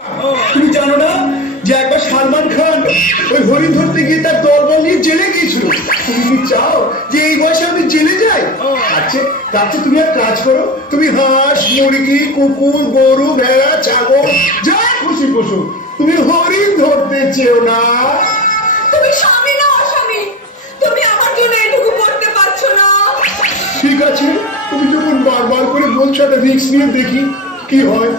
তুমি জানো না যে একবার সালমান খান ওই হরিণ ধরতে গিয়ে তার দলবল নিয়ে জেলে গিয়েছিল। তুমি কি চাও যে এই বয়সে আমি জেলে যাই? আচ্ছা তাতে তুমি এক কাজ করো, তুমি হাঁস মুরগি কুকুর গরু ভেড়া ছাগল যা খুশি পশু তুমি হরিণ ধরতে চেও না। তুমি স্বামী না অস্বামী? তুমি আমার জন্য এটুকু করতে পারছো না? ঠিক আছে, তুমি যখন বারবার করে বলছো একটা রিস্ক নিয়ে দেখি কি হয়।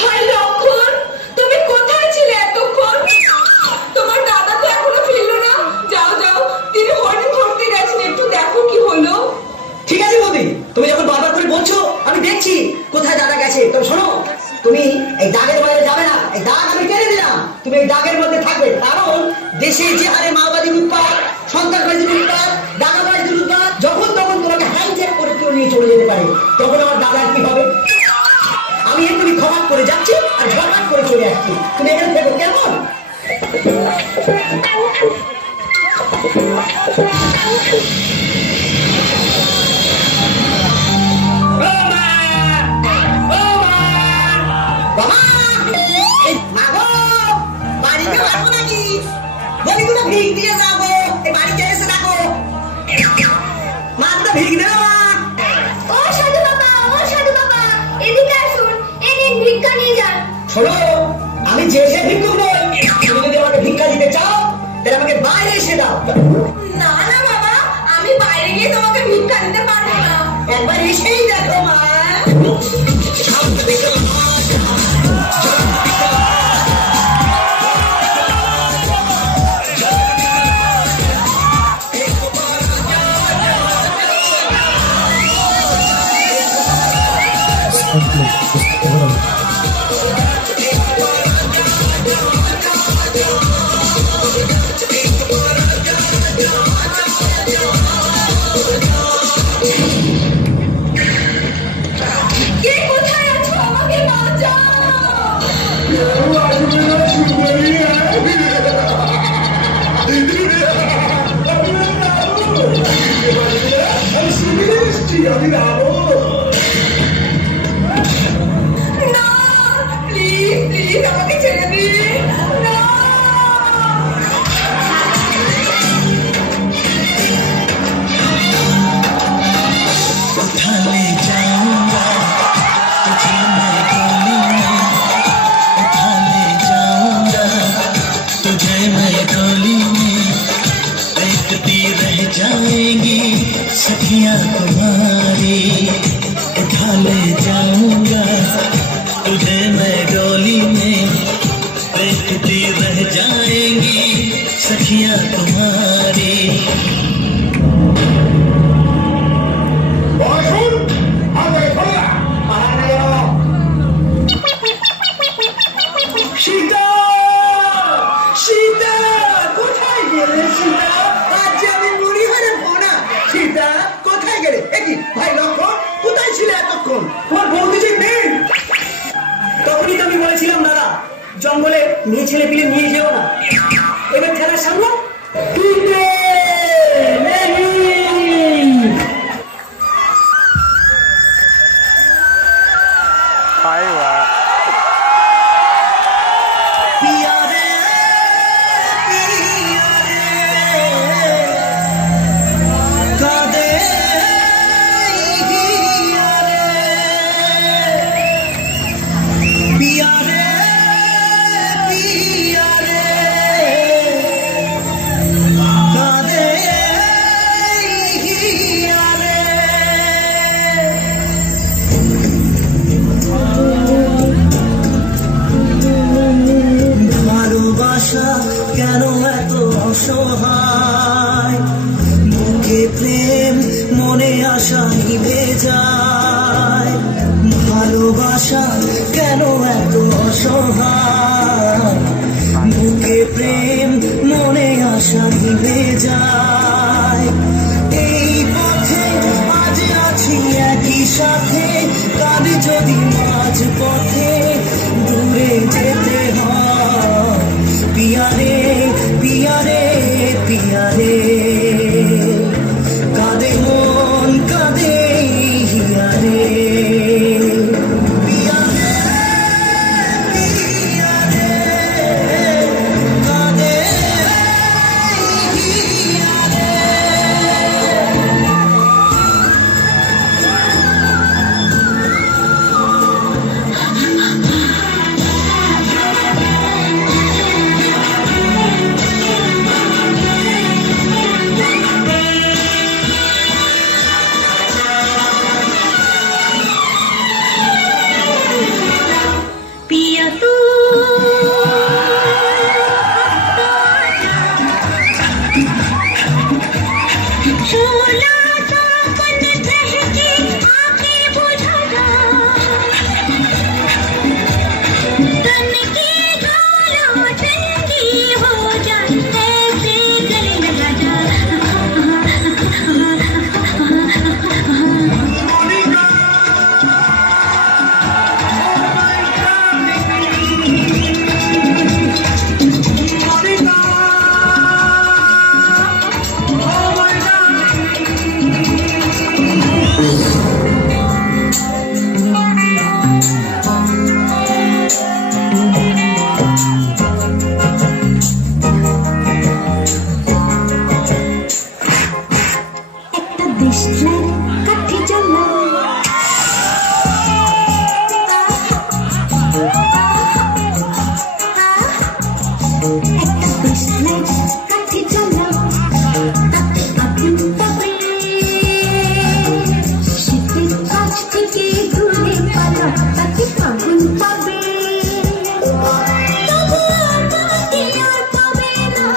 ভাই লক্ষণ, তুমি কোথায় ছিলে এতক্ষণ? তোমার দাদা তো এখনো ফিরলো না। যাও যাও, তিনি হরিণ ধরতে গেছেন, একটু দেখো কি হলো। ঠিক আছে বৌদি, তুমি যখন বারবার করে বলছো আমি দেখছি কোথায় দাদা গেছে। তো শোনো, তুমি এই দাগের বাইরে যাবে না, এই দাগ আমি টেনে দিলাম, তুমি এই দাগের মধ্যে থাকবে। কারণ দেশে যে হারে মাওবাদী উৎপাত, সন্ত্রাসবাদীর উৎপাত, ডাকাতবাদীর উৎপাত, যখন তখন তোমাকে হাইজ্যাক করে কেউ নিয়ে চলে যেতে পারে, তখন আমার দাদার কি হবে? আমি এমনি খবর করে যাচ্ছি আর ঝটপট করে চলে আসছি, তুমি এখানে থেকো কেমন? ভিক দিয়ে যাবো, এই বাড়িতে এসে রাখো। মাছটা ভিক দেবো মা। ও সাধু বাবা, ও সাধু বাবা, এদিকে আসুন, এই নিন ভিক্ষা নিয়ে যান। শোনো, আমি যে সে ভিক্ষুক নই। তুমি যদি আমাকে ভিক্ষা দিতে চাও তাহলে আমাকে বাইরে এসে দাও। না না বাবা, আমি বাইরে গিয়ে তোমাকে ভিক্ষা দিতে পারবো না। একবার এসেই দেখো মা। কে কোথায় আছো? আমাকে বাঁচাও। আমি রাবো। না, প্লিজ প্লিজ আমাকে ছেড়ে দিন। না। उठाने जाऊंगा तुझे मैं डोली में, उठाने जाऊंगा तुझे मैं डोली में, देखती रह जाएंगी सखियां तुम्हारी। उठाने जाऊंगा तुझे मैं डोली में, देखती रह जाएंगी सखियां तुम्हारी। বসুন, আমাকে খোলা। সীতা, সীতা, কোথায় গেলে সীতা? আজ যে আমি মুড়ি হারে পোনা। সীতা কোথায় গেলে? একই ভাই লক্ষণ, কোথায় ছিলে এতক্ষণ? তোমার বৌদি যে নেই। তখনই তো আমি বলেছিলাম দাদা, জঙ্গলে মেয়ে ছেলে পিলে নিয়ে যেও না। এবার খেলা সামনে पिया रे, पिया रे, कादे हिया रे, पिया रे, पिया रे, कादे हिया रे। ভালোবাসা কেন এত অসহায়, মুখে প্রেম মনে আশা নিভে যায়। ভালোবাসা কেন এত অসহায়, মুখে প্রেম মনে আশা নিভে যায়। এই পথে আজ আছি একই সাথে, কাল যদি মাঝ পথে দূরে যেতে হয়। पिया रे पिया रे पिया रे। बोला तो अपन बहके आके बुझाना तन की गालों ठंडी हो जाए ऐसे गले लगा जा একটা দেশলাই কাঠি চলো একটা দেশলাই কাঠি চলো তাতে আগুন পাবে শীতের কাছ থেকে ঘুরে পালা তাতে আগুন পাবে তবু আমাকে আর পাবে না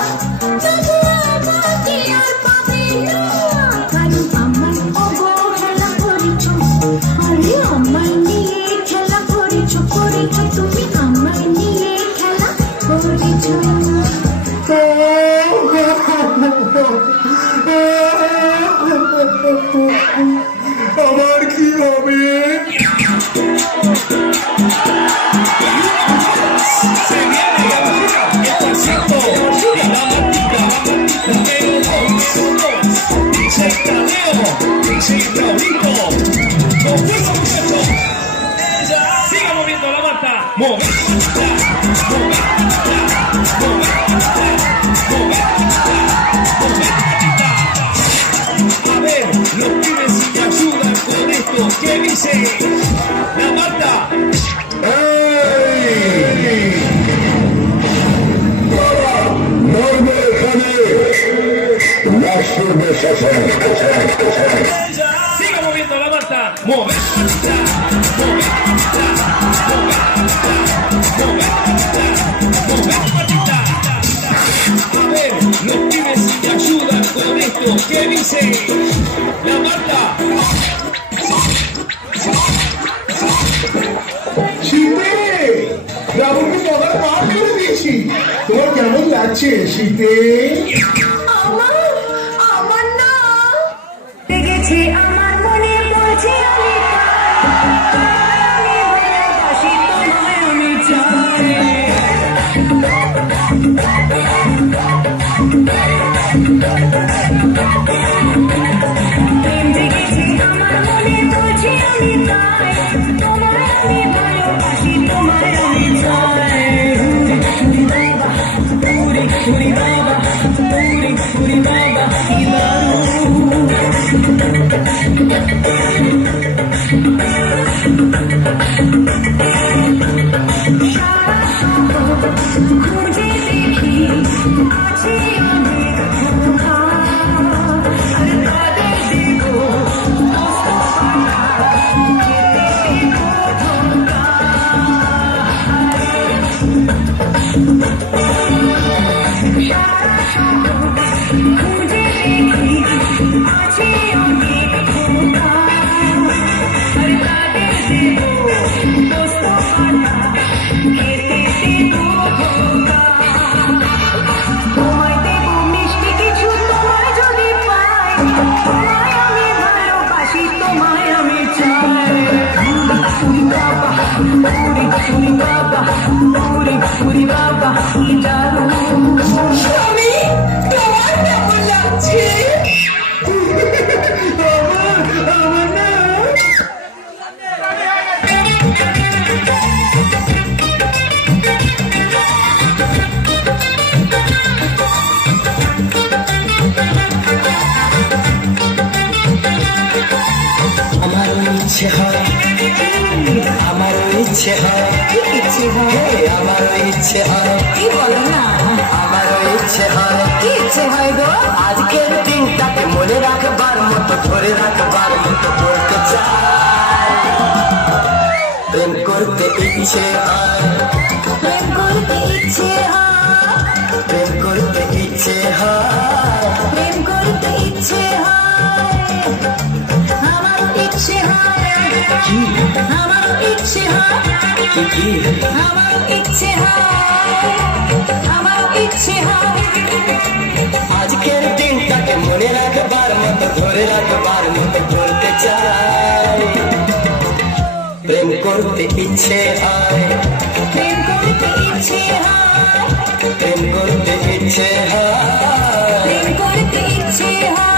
তবু আমাকে আর পাবে না কারণ আমার অবহেলা করেছ আরে আমায় নিয়ে খেলা করেছ তুমি আমায় নিয়ে খেলা করেছ আমার কি হবে? Siga moviendo la mata. A ver, los pibes si me ayudan con esto. ¿Qué dice? La mata. এই! বাবা, মরবে এখানে। লাশ করবে শেষে। Siga moviendo la mata. A ver, los pibes si me ayudan con esto. ¿Qué dice? La mata. শীতে রাবণকে পদার পার করে দিয়েছি। তোমার কেমন লাগছে শীতে? আমার না লেগেছে আমার মনে বলছে আমি ভালোবাসি তোমায় আমি প্রেম জেগেছে আমার মনে বলছে আমি তাই তোমায় আমি ভালোবাসি তোমায় আমি চাই পুরি বাবা কি দারুণ খুঁজে দেখি আছে অনেক ধোঁকা আর তাদের দেখো খুঁজে দেখি আছে অনেক ধোঁকা আর তাদের দেখো দোস্ত পাতা খেতে দেবো ধোঁকা তোমায় দেবো মিষ্টি কিছু তোমায় যদি পাই তোমায় আমি ভালোবাসি তোমায় আমি চাই পুরি বাবা কি দারুণ স্বামী তোমার কেমন লাগছে আমার না আমারও ইচ্ছে হয় আমারও ইচ্ছে হয় কি ইচ্ছে হয় আমারও ইচ্ছে হয় কি বলো না আমারও ইচ্ছে হয় কি ইচ্ছে হয় গো আজকের দিনটাকে মনে রাখবার মতো ধরে রাখবার মতো করতে চাই প্রেম করতে ইচ্ছে হয় প্রেম করতে ইচ্ছে হয় প্রেম করতে ইচ্ছে হয় প্রেম করতে ইচ্ছে হয় কি আমার ইচ্ছে হয়, আমার ইচ্ছে হয়। আজকের দিনটাকে মনে রাখবার মতো ধরে রাখবার মতো করতে চাই প্রেম করতে ইচ্ছে হয় প্রেম করতে ইচ্ছে হয়, প্রেম করতে ইচ্ছে হয় প্রেম করতে ইচ্ছে হয়।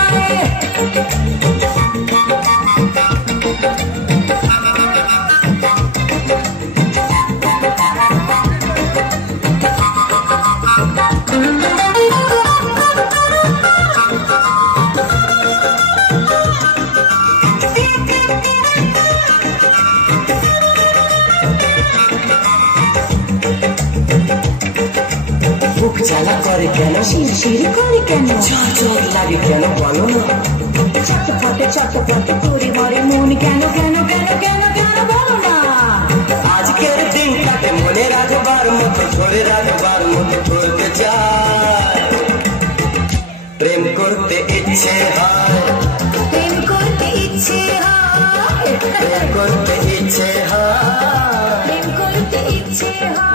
বুক জ্বালা করে কেন শিরশির করে কেন? চোখ লাগে কেন বলো না চটপটে করে মরে মন কেন কেন কেন কেন কেন বলো না? আজকের দিনটাকে মনে রাখবার মতো ধরে রাখবার মতো করতে চাই প্রেম করতে ইচ্ছে হয় প্রেম করতে ইচ্ছে হয়, প্রেম করতে ইচ্ছে হয় প্রেম করতে ইচ্ছে হয়।